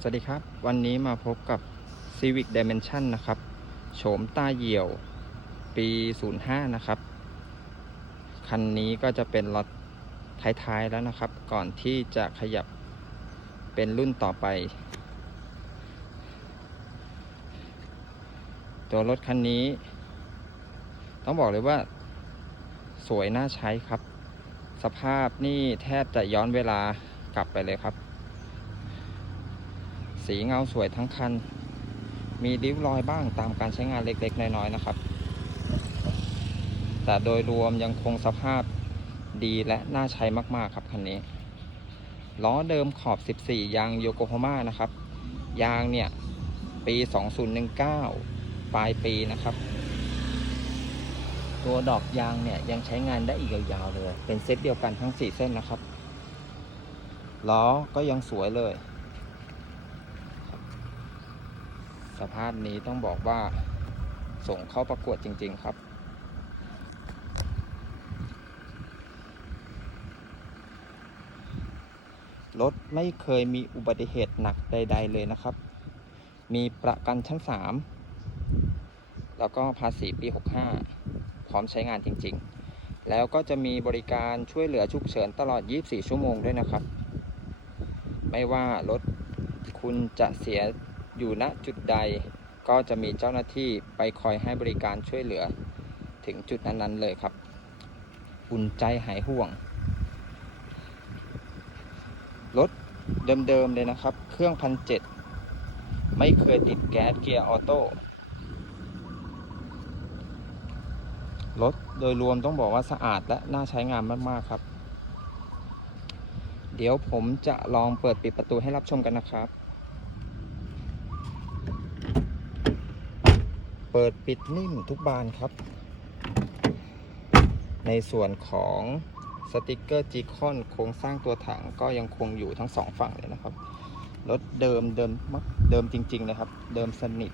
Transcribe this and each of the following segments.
สวัสดีครับ วันนี้มาพบกับ Civic Dimension นะครับ โฉมตาเหี่ยวปี 05 นะครับ คันนี้ก็จะเป็นล็อตท้าย ๆ แล้วนะครับ ก่อนที่จะขยับเป็นรุ่นต่อไป ตัวรถคันนี้ ต้องบอกเลยว่า สวยน่าใช้ครับ สภาพนี่แทบจะย้อนเวลากลับไปเลยครับ สีเงาสวยทั้งคัน มีริ้วรอยบ้างตามการใช้งานเล็กๆ น้อยๆนะครับ แต่โดยรวมยังคงสภาพดีและน่าใช้มากๆครับคันนี้ ล้อเดิมขอบ 14 ยางโยโกฮาม่านะครับ ยางเนี่ยปี 2019 ปลายปีนะครับ ตัวดอกยางเนี่ยยังใช้งานได้อีกยาวๆเลย เป็นเซตเดียวกันทั้ง 4 เส้นนะครับ ล้อก็ยังสวยเลย ส ภาพนี้ต้องบอกว่าส่งเข้าประกวดจริง ๆ ครับ รถไม่เคยมีอุบัติเหตุหนักใด ๆ เลยนะครับ มีประกันชั้น 3 แล้วก็ภาษีปี 65 พร้อมใช้งานจริง ๆ แล้วก็จะมีบริการช่วยเหลือฉุกเฉินตลอด 24 ชั่วโมงด้วยนะครับ ไม่ว่ารถคุณจะเสีย อยู่ณจุดใดก็จะมีเจ้าหน้าที่ไปคอยให้บริการช่วยเหลือ ถึงจุดนั้นๆเลยครับ อุ่นใจหายห่วง รถเดิมๆเลยนะครับ เครื่องพันเจ็ดไม่เคยติดแก๊สเกียร์ออโต้รถโดยรวมต้องบอกว่าสะอาดและน่าใช้งานมากๆครับ เดี๋ยวผมจะลองเปิดปิดประตูให้รับชมกันนะครับ เปิดปิดนิ่มทุกบานครับ ในส่วนของสติกเกอร์จีคอนโครงสร้างตัวถังก็ยังคงอยู่ทั้งสองฝั่งเลยนะครับ รถเดิมเดิมมักเดิมจริงๆนะครับ เดิมสนิท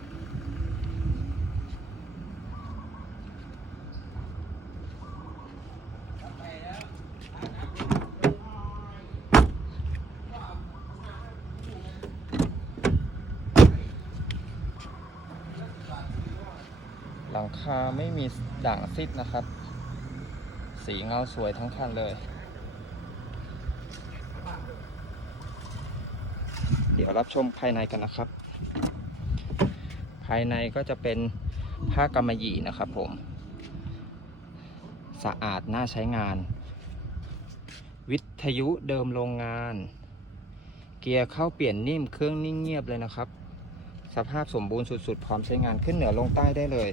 หลัง คาไม่มีด่างซิดนะครับ สีเงาสวยทั้งคันเลย เดี๋ยวรับชมภายในกันนะครับ ภายในก็จะเป็นผ้ากำมะหยี่นะครับผม สะอาดน่าใช้งาน วิทยุเดิมโรงงาน เกียร์เข้าเปลี่ยนนิ่มเครื่องนิ่งเงียบเลยนะครับสภาพสมบูรณ์สุด ๆ พร้อมใช้งานขึ้นเหนือลงใต้ได้เลย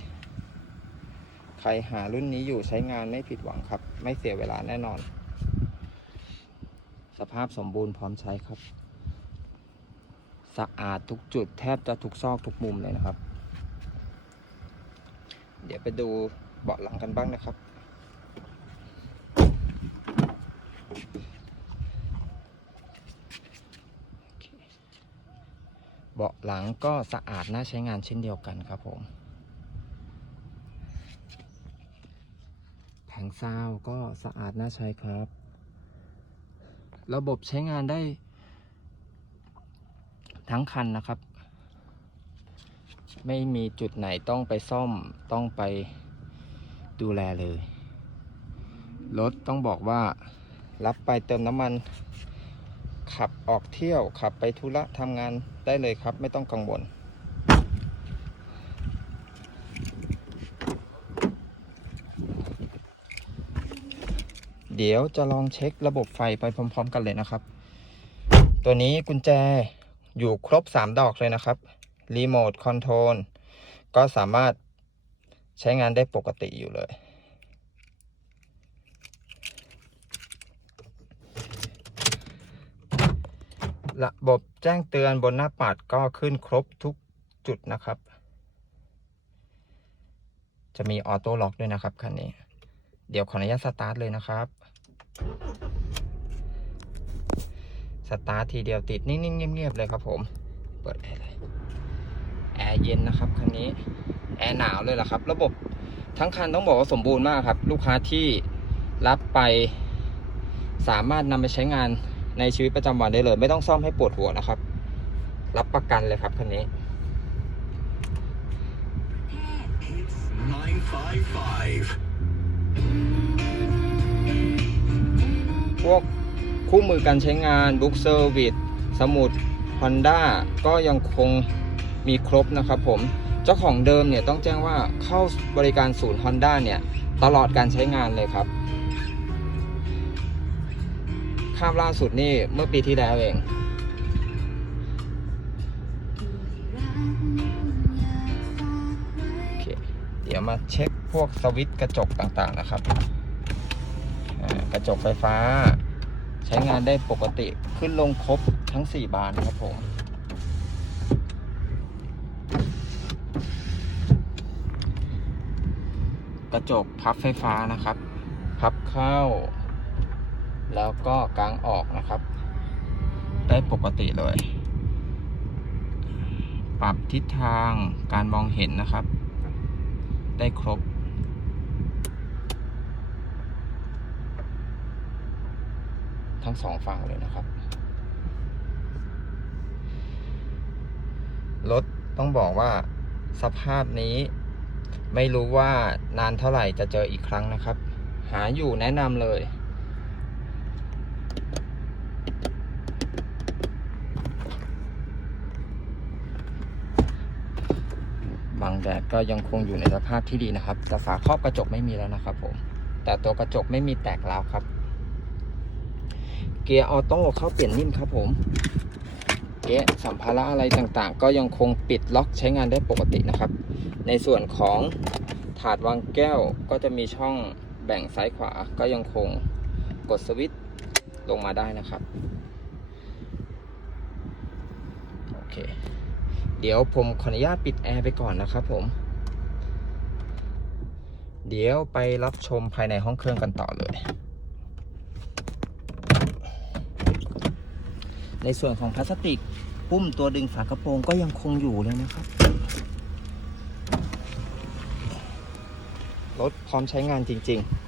ใครหารุ่นนี้อยู่ใช้งานไม่ผิดหวังครับ ไม่เสียเวลาแน่นอน สภาพสมบูรณ์พร้อมใช้ครับ สะอาดทุกจุดแทบจะทุกซอกทุกมุมเลยนะครับ เดี๋ยวไปดูเบาะหลังกันบ้างนะครับ เบาะหลังก็สะอาดน่าใช้งานเช่นเดียวกันครับผม แผงซาวก็สะอาดน่าใช้ครับ ระบบใช้งานได้ ทั้งคันนะครับ ไม่มีจุดไหนต้องไปซ่อมต้องไปดูแลเลย รถต้องบอกว่ารับไปเติมน้ำมัน ขับออกเที่ยวขับไปธุระทำงานได้เลยครับ ไม่ต้องกังวล เดี๋ยวจะลองเช็คระบบไฟไปพร้อม ๆ กันเลยนะครับ ตัวนี้กุญแจอยู่ครบ 3 ดอกเลยนะครับ รีโมทคอนโทรลก็สามารถใช้งานได้ปกติอยู่เลย ระบบแจ้งเตือนบนหน้าปัดก็ขึ้นครบทุกจุดนะครับ จะมีออโต้ล็อกด้วยนะครับคันนี้ เดี๋ยวขออนุญาตสตาร์ทเลยนะครับ สตาร์ททีเดียวติดนิ่งๆเงียบๆเลยครับผม เปิดแอร์เลยแอร์เย็นนะครับคันนี้ แอร์หนาวเลยล่ะครับ ระบบทั้งคันต้องบอกว่าสมบูรณ์มากครับ ลูกค้าที่รับไป สามารถนำไปใช้งานในชีวิตประจำวันได้เลย ไม่ต้องซ่อมให้ปวดหัวนะครับ รับประกันเลยครับคันนี้955 พวกคู่มือการใช้งานบุ๊กเซอร์วิสสมุด Honda ก็ยังคงมีครบนะครับผม เจ้าของเดิมเนี่ยต้องแจ้งว่าเข้าบริการศูนย์ Honda เนี่ยตลอดการใช้งานเลยครับข้ามล่าสุดนี่เมื่อปีที่แล้วเอง ดี๋ยวมาเช็คพวกสวิตช์กระจกต่างๆนะครับ กระจกไฟฟ้า ใช้งานได้ปกติขึ้นลงครบทั้ง 4 บานครับผมกระจกพับไฟฟ้านะครับ พับเข้า แล้วก็กางออกนะครับ ได้ปกติเลย ปรับทิศทางการมองเห็นนะครับ ได้ครบ ทั้งสองฝั่งเลยนะครับ รถต้องบอกว่าสภาพนี้ไม่รู้ว่านานเท่าไหร่จะเจออีกครั้งนะครับ หาอยู่แนะนำเลย บาง แดดก็ยังคงอยู่ในสภาพที่ดีนะครับ แต่ฝาครอบกระจกไม่มีแล้วนะครับผม แต่ตัวกระจกไม่มีแตกร้วครับ เกียร์ออโต้เข้าเปลี่ยนนิ่มครับผมเกียร์สัมภาระอะไรต่างๆ ก็ยังคงปิดล็อกใช้งานได้ปกตินะครับ ในส่วนของถาดวางแก้วก็จะมีช่องแบ่งซ้ายขวาก็ยังคงกดสวิตช์ลงมาได้นะครับ โอเค เดี๋ยวผมขออนุญาตปิดแอร์ไปก่อนนะครับผม เดี๋ยวไปรับชมภายในห้องเครื่องกันต่อเลย ในส่วนของพลาสติกปุ้มตัวดึงฝากระโปรงก็ยังคงอยู่เลยนะครับ รถพร้อมใช้งานจริง ๆ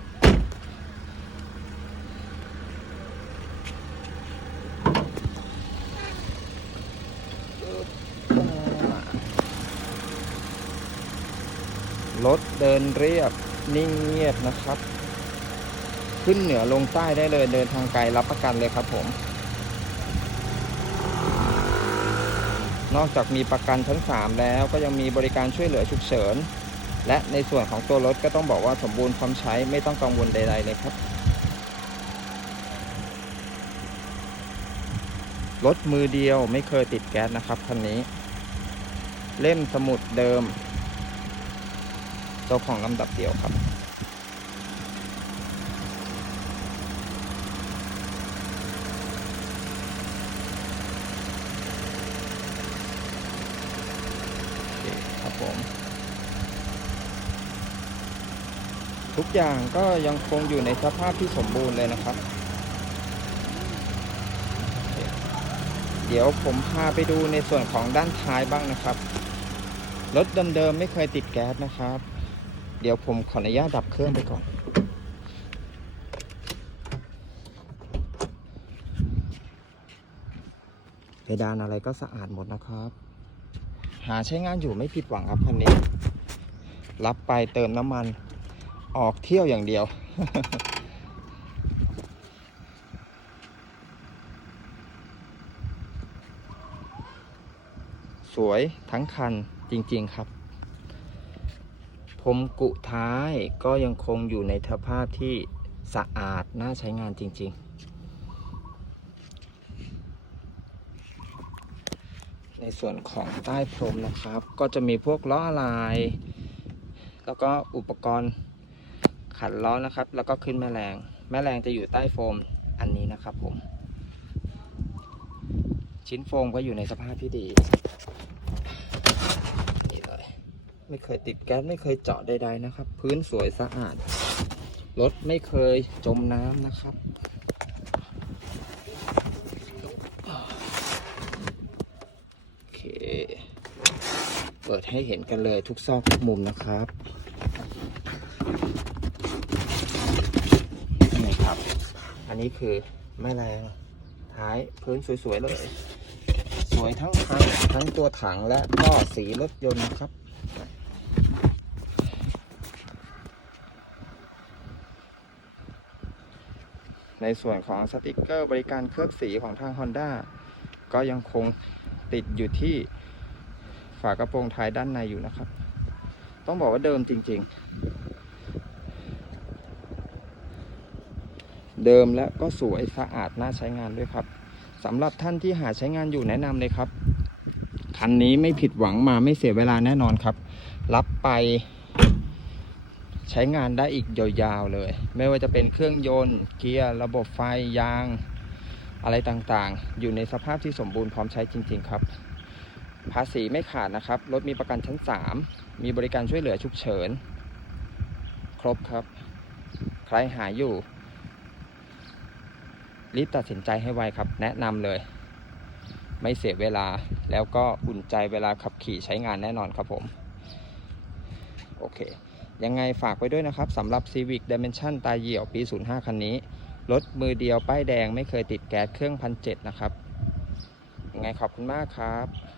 รถเดินเรียบนิ่งเงียบนะครับ ขึ้นเหนือลงใต้ได้เลยเดินทางไกลรับประกันเลยครับผม นอกจากมีประกันชั้น 3 แล้วก็ยังมีบริการช่วยเหลือฉุกเฉิน และในส่วนของตัวรถก็ต้องบอกว่าสมบูรณ์พร้อมใช้ไม่ต้องกังวลใด ๆ เลยครับ รถมือเดียวไม่เคยติดแก๊สนะครับคันนี้ เล่มสมุดเดิม เจ้าของลำดับเดียวครับคครับผม ทุกอย่างก็ยังคงอยู่ในสภาพที่สมบูรณ์เลยนะครับเเดี๋ยวผมพาไปดูในส่วนของด้านท้ายบ้างนะครับรถเดิมๆไม่เคยติดแก๊สนะครับ เดี๋ยวผมขออนุญาตดับเครื่องไปก่อน เพดานอะไรก็สะอาดหมดนะครับ หาใช้งานอยู่ไม่ผิดหวังครับคันนี้ รับไปเติมน้ำมันออกเที่ยวอย่างเดียว สวยทั้งคันจริง ๆ ครับ ผมกุท้ายก็ยังคงอยู่ในสภาพที่สะอาดน่าใช้งานจริง ๆ ในส่วนของใต้พรมนะครับ ก็จะมีพวกล้ออะไร แล้วก็อุปกรณ์ขันล้อนะครับ แล้วก็ขึ้นแม่แรงแม่แรงจะอยู่ใต้โฟมอันนี้นะครับผม ชิ้นโฟมก็อยู่ในสภาพที่ดี ไม่เคยติดแก๊สไม่เคยเจาะใดๆนะครับ พื้นสวยสะอาด รถไม่เคยจมน้ำนะครับโอเค เปิดให้เห็นกันเลยทุกซอกทุกมุมนะครับนี่ครับ อันนี้คือแม่แรงท้ายพื้นสวยๆเลย สวยทั้งคันทั้งตัวถังและก็สีรถยนต์นะครับ ในส่วนของสติกเกอร์บริการเคลือบสีของทาง Honda ก็ยังคงติดอยู่ที่ฝากระโปรงท้ายด้านในอยู่นะครับ ต้องบอกว่าเดิมจริง ๆ เดิมและก็สวยสะอาดน่าใช้งานด้วยครับสำหรับท่านที่หาใช้งานอยู่แนะนำเลยครับ คันนี้ไม่ผิดหวังมาไม่เสียเวลาแน่นอนครับ รับไป ใช้งานได้อีกยาวๆเลย ไม่ว่าจะเป็นเครื่องยนต์ เกียร์ระบบไฟยาง อะไรต่างๆ อยู่ในสภาพที่สมบูรณ์พร้อมใช้จริง ๆ ครับ ภาษีไม่ขาดนะครับ รถมีประกันชั้น 3 มีบริการช่วยเหลือฉุกเฉิน ครบครับ ใครหายอยู่ รีบตัดสินใจให้ไวครับ แนะนำเลย ไม่เสียเวลาแล้วก็อุ่นใจเวลาขับขี่ใช้งานแน่นอนครับผม โอเค ยังไงฝากไว้ด้วยนะครับสำหรับ Civic Dimension ตาเหี่ยวปี 05 คันนี้ รถมือเดียวป้ายแดงไม่เคยติดแก๊สเครื่องพันเนะครับยังไงขอบคุณมากครับ